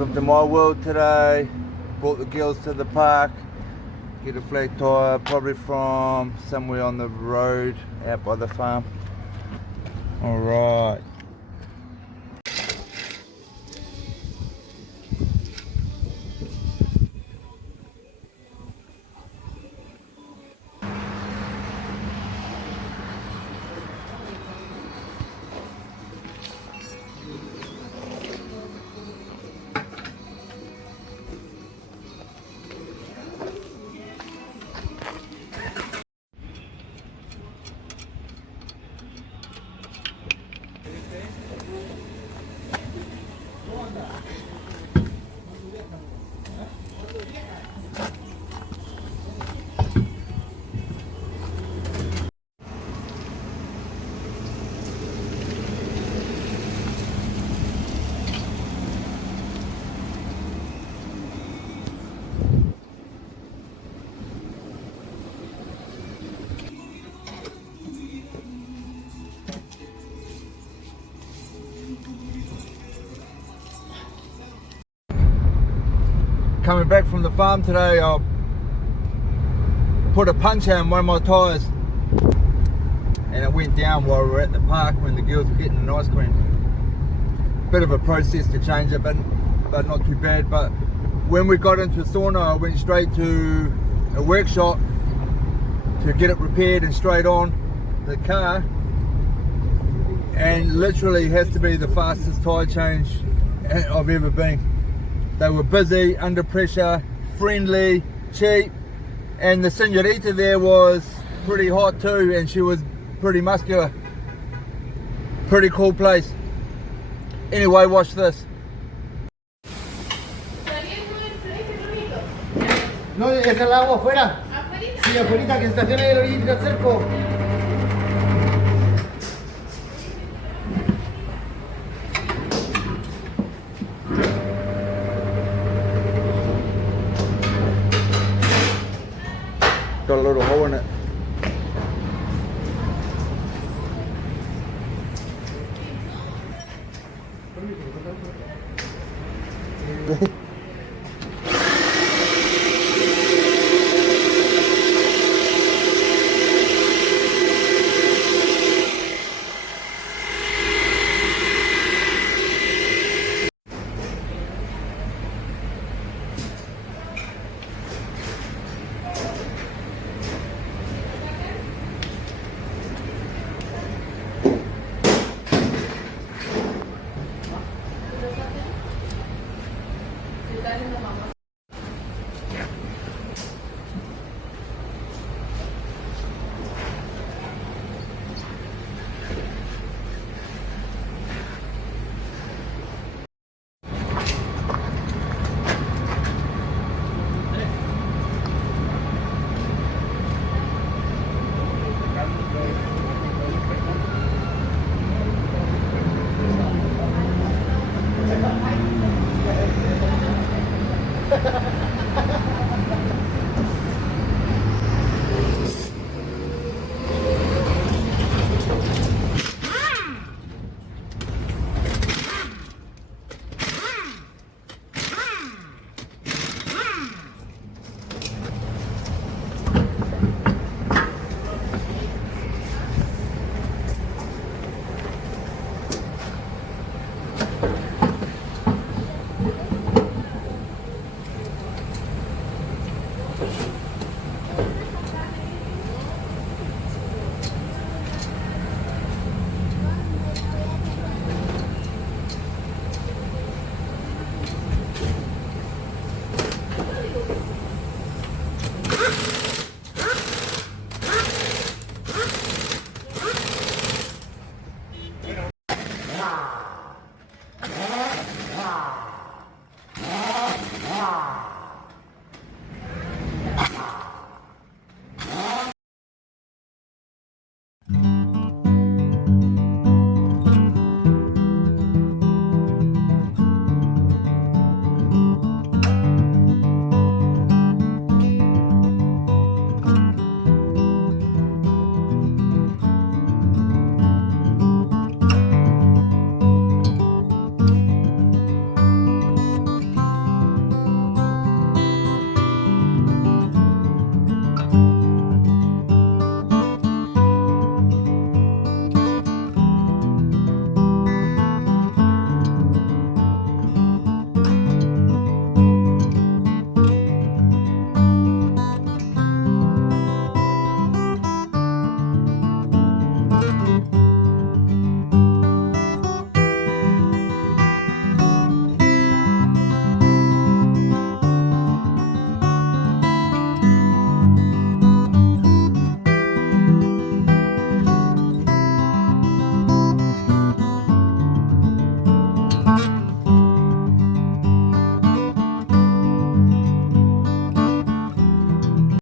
Welcome to my world today. Brought the girls to the park. Get a flat tyre, probably from somewhere on the road out by the farm. Alright. Coming back from the farm today, I put a puncture in one of my tyres and it went down while we were at the park when the girls were getting an ice cream. Bit of a process to change it, but not too bad. But when we got into Osorno, I went straight to a workshop to get it repaired and straight on the car, and literally has to be the fastest tyre change I've ever been. They were busy, under pressure, friendly, cheap, and the señorita there was pretty hot too, and she was pretty muscular. Pretty cool place. Anyway, watch this. No, deja el agua afuera. Sí, afuera, que estaciona el orillito del cerco. Got a little hole in it.